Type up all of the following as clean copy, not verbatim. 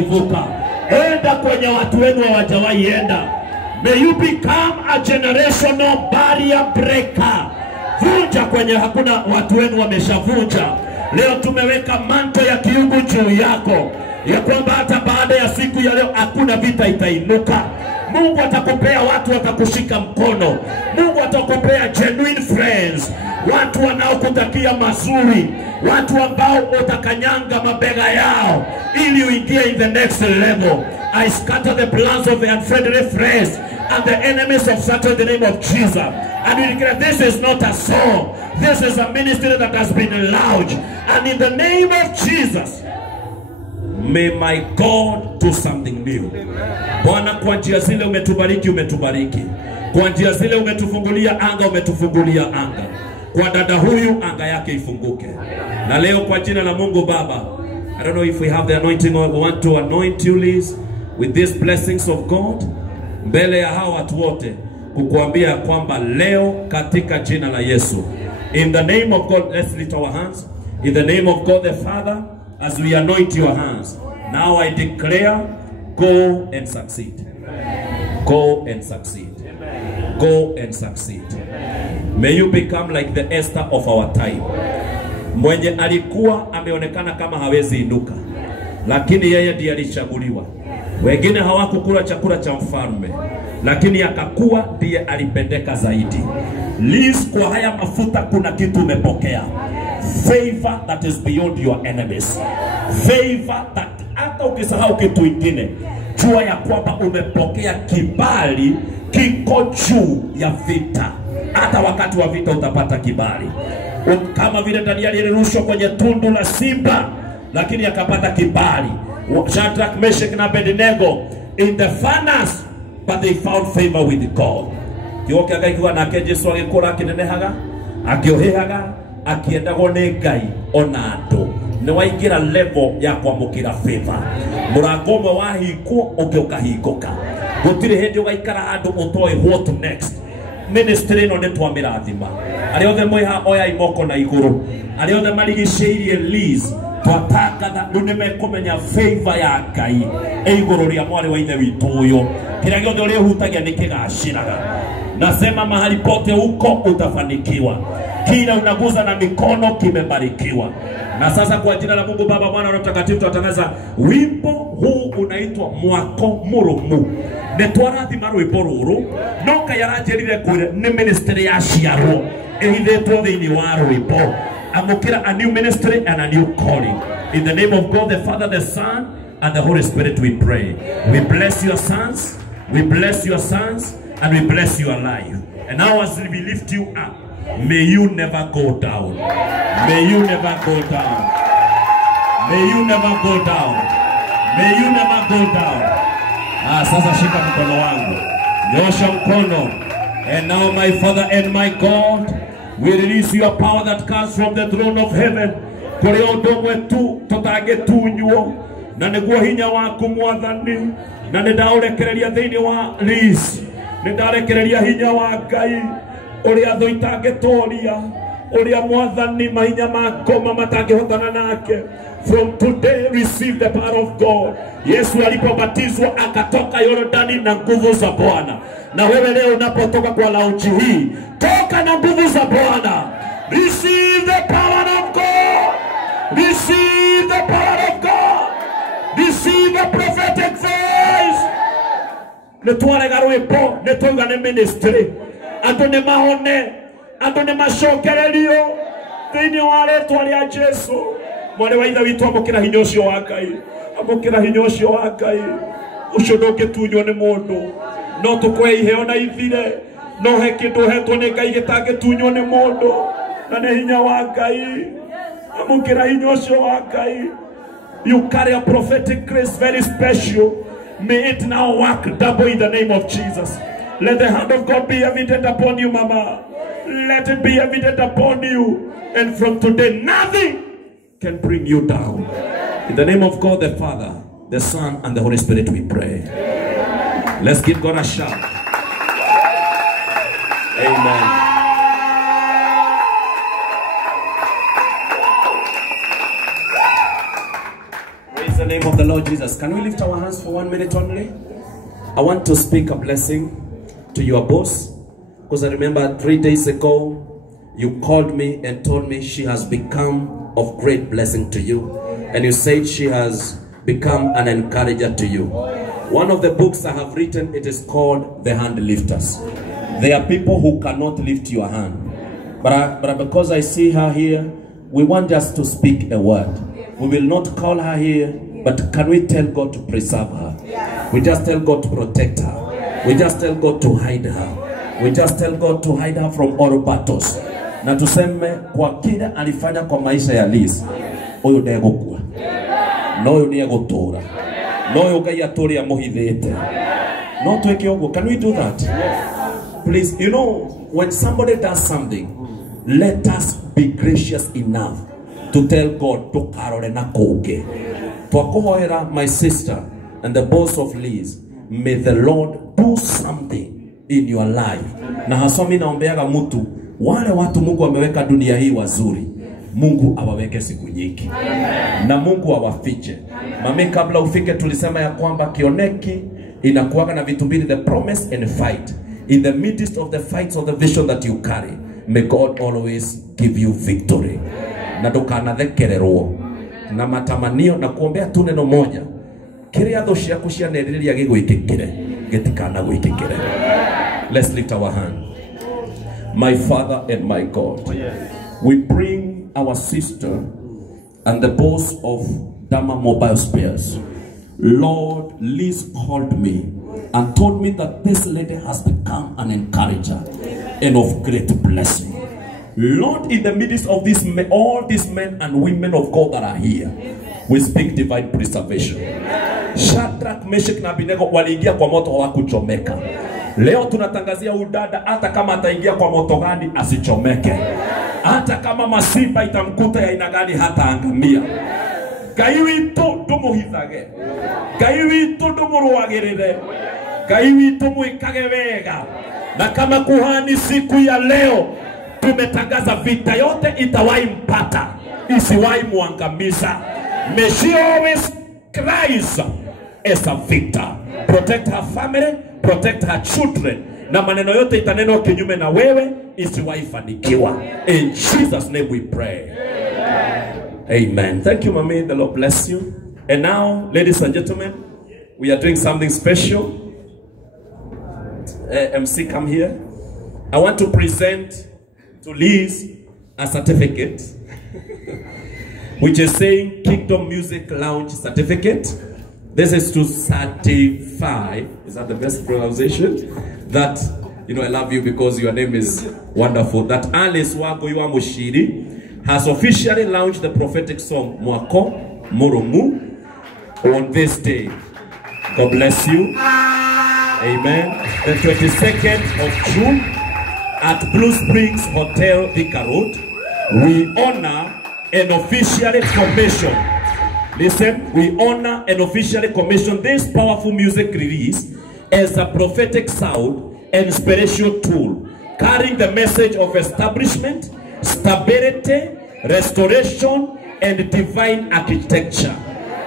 ivuka. Enda kwenye watu wenu hawajawahi enda. May you become a generational barrier breaker. Vunja kwenye hakuna watu wenu wameshavunja. Leo tumeweka manto ya kiungu juu yako, ya kwamba hata baada ya siku ya leo hakuna vita itainuka. Mungu atakupea watu watakushika mkono. Mungu atakupea genuine friends, watu wanaokutakia mazuri, watu ambao utakanyanga mabega yao ili uingie in the next level. I scatter the plans of the unfriendly friends and the enemies of Satan in the name of Jesus. And we declare this is not a song. This is a ministry that has been launched. And in the name of Jesus, may my God do something new. Bwana, kwa njia zile umetubariki, umetubariki. Kwa njia zile umetufungulia anga, umetufungulia anga. Kwa dada huyu anga yake ifunguke. Na leo kwa jina la Mungu Baba, I don't know if we have the anointing or we want to anoint you, Liz, with these blessings of God. Mbele ya hawa watu wote kukuambia kwamba leo katika jina la Yesu, in the name of God, let's lift our hands. In the name of God the Father, as we anoint your hands, now I declare, go and succeed. Go and succeed. Go and succeed. May you become like the Esther of our time. Mwenye alikuwa ameonekana kama hawezi inuka, lakini yeye ndiye alichaguliwa. Wengine hawakukula chakula cha mfalme, lakini akakuwa ndiye alipendeka zaidi. Liz, kwa haya mafuta kuna kitu umepokea. Favor that is beyond your enemies. Favor that hata ukisahau kitu kingine, jua ya kwamba umepokea kibali kiko juu ya vita. Hata wakati wa vita utapata kibali. Kama vile Danieli alirushwa kwenye tundu la simba, lakini akapata kibali. Shadrach, Meshach na Abednego in the furnace, but they found favor with God. Kioke agaikiwa nake Jesu agikora akinenehaga, akiohehaga, akiendagwo ni Ngai ona andu. Ni waingira level ya kwamukira favor. Murango umwe wahingwo ungi ukahingũka. Gutire hindi ugaikara andu utoe what next. Ministry no nitwamirathima. Ariothe mwiha oya imoko na iguru. Ariothe marigicĩirie Liz, twatangatha rĩu nĩmekumenya favor ya Ngai iguru ria mwari wa ithe witu uyu. Kila giothe urihutagia nikigaciraga. Nasema mahali pote huko utafanikiwa. Kila unaguza na mikono kimebarikiwa. Na sasa kwa jina la Mungu Baba, Mwana na Roho Mtakatifu tunatangaza wimbo huu unaitwa Mwako Murumu. Netwarathima rwimbo ruru no kayaranjerire kwire ni ministry ya ciarwo ihithetwo thiini wa rwimbo. Amukira a new ministry and a new calling. In the name of God the Father, the Son and the Holy Spirit we pray. We bless your sons, we bless your sons, and we bless your life. And now as we lift you up, may you never go down. May you never go down. May you never go down. May you never go down. Sasa shika mkono wangu. Nyosha mkono. And now my Father and my God, we release your power that comes from the throne of heaven. Kuri ondomwe tu totage tunyuo. Na niguo hinya waku Mwathani. Na nindaurekereria thiini wa Liz. Nindarekereria hinya wa Ngai. Uria tho itangetoria. Uria Mwathani mahinya makoma matangehotana nake. From today receive the power of God. Yesu alipobatizwa akatoka Yordani na nguvu za Bwana. Na wewe leo unapotoka kwa lauchi hii, toka na nguvu za Bwana. Receive the power of God. Receive the power of God. Receive the prophetic voice. Netwarega rwimbo, netwauga ni ministry. Andu ni mahone, andu ni macokererio thiini wa rĩĩtwa rĩa Jesu. Mwari wa ithe witũ amũkĩra hinya ũcio wa Ngai. Amũkĩra hinya ũcio wa Ngai. Ũcio ndũngĩtunywo nĩ mũndũ. No tũkũhe iheo na ithire. No he kĩndũ hetwo nĩ Ngai gĩtangĩtunywo nĩ mũndũ. Na nĩ hinya wa Ngai. Amũkĩra hinya ũcio wa Ngai. You carry a prophetic grace very special. May it now work double in the name of Jesus. Let the hand of God be evident upon you, Mama. Let it be evident upon you. And from today, nothing can bring you down. In the name of God the Father, the Son, and the Holy Spirit we pray. Let's give God a shout. Amen. Praise the name of the Lord Jesus. Can we lift our hands for 1 minute only? I want to speak a blessing to your boss, because I remember 3 days ago you called me and told me she has become of great blessing to you, and you said she has become an encourager to you. One of the books I have written, it is called The Hand Lifters. There are people who cannot lift your hand, but because I see her here, we want us to speak a word. We will not call her here, but can we tell God to preserve her? We just tell God to protect her. We just tell God to hide her. We just tell God to hide her from all battles. Na tuseme kwa kile alifanya kwa maisha ya Liz, huyo ndiye gukua. No huyo ndiye gutura. No huyo Ngai aturia muhithite. No tweke uguo. Can we do that? Please, you know, when somebody does something, let us be gracious enough to tell God to karore na koge. Twakuhoera my sister and the boss of Liz, may the Lord do something in your life. Na hasomi naombeaga mtu, wale watu Mungu ameweka dunia hii wazuri, Mungu awaweke siku nyingi. Na Mungu awafiche. Mami, kabla ufike tulisema ya kwamba kioneki inakuwaga na vitu mbili, the promise and fight. In the midst of the fights of the vision that you carry, may God always give you victory. Na ndukanathekererwo na matamanio, na kuombea tu neno moja, kiria tho ciaku cianerĩrĩria gĩgwĩkĩkĩre gĩtikana gwĩkĩkĩre. Let's lift our hand. My Father and my God, we bring our sister and the boss of Dama Mobile Spares. Lord, Liz called me and told me that this lady has become an encourager and of great blessing. Lord, in the midst of this, all these men and women of God that are here, we speak divine preservation. Shadrach, Meshach na Abednego waliingia kwa moto hawakuchomeka. Leo tunatangazia udada, hata kama ataingia kwa moto gani asichomeke. Hata kama masiba itamkuta ya aina gani hata angamia. Ngai witu tumuhithage. Ngai witu tumurwagirire. Ngai witu mwikage wega. Na kama kuhani siku ya leo tumetangaza vita yote itawahi mpata, isiwahi muangamiza. May she always rise as a victor. Protect her family, protect her children. Na maneno yote itaneno kinyume na wewe isiwahi fanikiwa. In Jesus' name we pray. Amen. Thank you, Mommy. The Lord bless you. And now, ladies and gentlemen, we are doing something special. MC, come here. I want to present to Liz a certificate which is saying Kingdom Music Lounge certificate. This is to certify, is that the best pronunciation? That, you know, I love you because your name is wonderful. That Alice Wagoywa Mushiri has officially launched the prophetic song Mwako Murumu on this day. God bless you. Amen. The 22nd of June at Blue Springs Hotel, Thika Road, we honor and officially commission. Listen, we honor and officially commission this powerful music release as a prophetic sound and spiritual tool, carrying the message of establishment, stability, restoration, and divine architecture.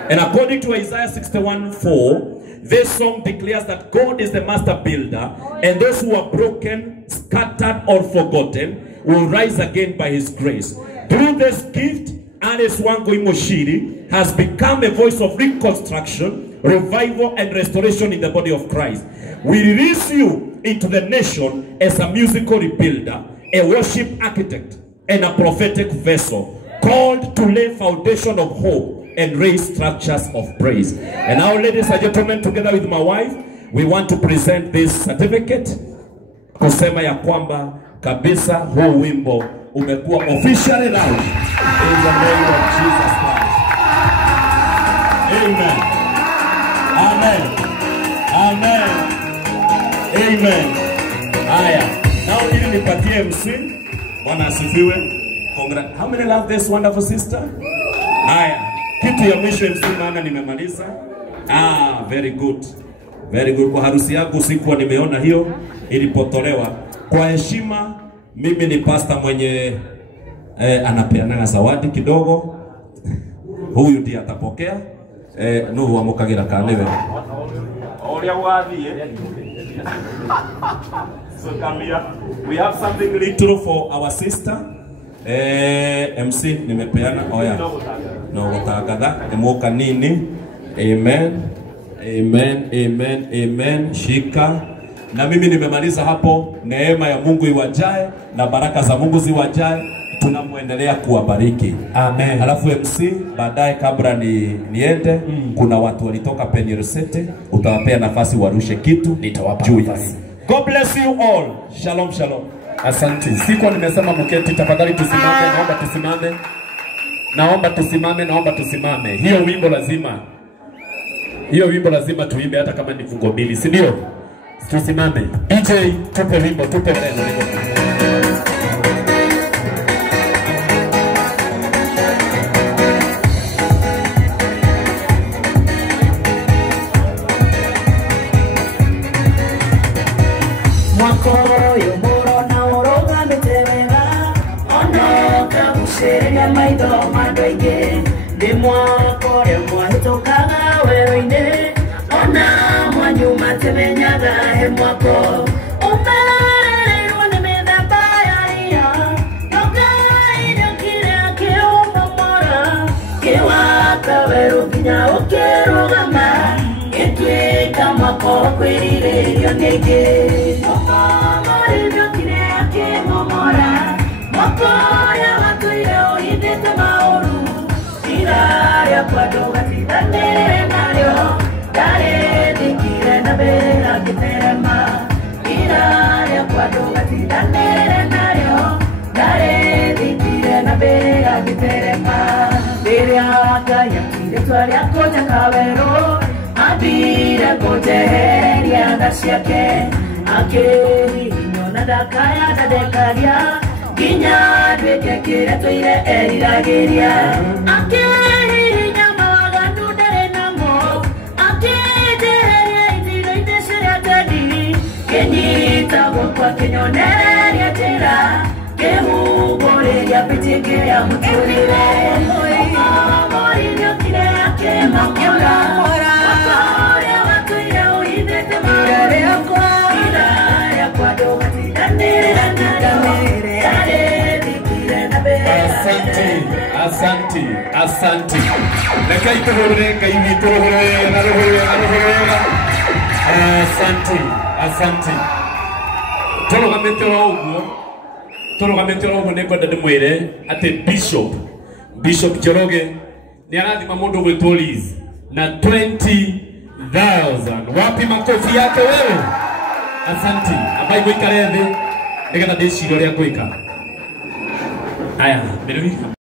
And according to Isaiah 61:4, this song declares that God is the master builder, and those who are broken, scattered, or forgotten will rise again by his grace. Through this gift, Alice Wangui Mushiri has become a voice of reconstruction, revival, and restoration in the body of Christ. We release you into the nation as a musical rebuilder, a worship architect, and a prophetic vessel called to lay foundation of hope and raise structures of praise. And now, ladies and gentlemen, together with my wife, we want to present this certificate kusema ya kwamba kabisa huu wimbo umekuwa officially launched in the name of Jesus Christ. Amen. Amen. Amen. Amen. Aya. Now ili nipatie MC. Bwana asifiwe. Congrats. How many love this wonderful sister? Aya. Kitu ya mwisho MC, maana nimemaliza. Very good. Very good. Kwa harusi yako sikuwa nimeona hiyo ilipotolewa. Kwa heshima, mimi ni pastor mwenye anapeana zawadi kidogo. Huyu ndiye atapokea. no wamukagira kanewe Oria wathie. So come here. We have something little for our sister. MC nimepeana oya. No gutangatha emuka nini. Amen. Amen, amen, amen. Shika. Na mimi nimemaliza hapo. Neema ya Mungu iwajae na baraka za Mungu ziwajae. Tunamuendelea kuwabariki. Amen. Alafu MC baadaye kabla niende kuna watu walitoka Peniel City, utawapea nafasi warushe kitu, nitawapa nafasi. God bless you all. Shalom, shalom. Asante. Siko nimesema mketi, tafadhali tusimame, naomba tusimame. Naomba tusimame, naomba tusimame. Hiyo wimbo lazima tuimbe hata kama ni fungo mbili, si ndio? Tusimame. DJ tupe wimbo, tupe neno. Mwakoroyo murona uroga mitewega ono kamuceria maitho mandoingi ndi mwakore mwahitukaga weroine ona mwanyuma temenyaga he mwako umerereirwo ni mithemba ya ria ngai kire akiumomora kiwaka weru nginya ukirugama gituika mwako kwiririo ningi Nadakaya nadekaria ginya dweke kire toire eriragiria akirinya mawagandu ndare namo akiteria itiro itesheria tadi kenyita gokwa kinyoneria tira kehugoreria pitikiria muturire moyo kire yake makora akore watuire uidete marare akwa ira yakwa doga. Asante. Lekai tuhurure ngai tuhurure na ruhurure. Asante. Torogamete ro neko ndimwire ati Bishop Joroge ni arathima mundu gwitwo Liz na 20,000. Wapi makofi yake wewe? Asante. Abai gwikare thi nigetha ndiciro ria gwika. Aya,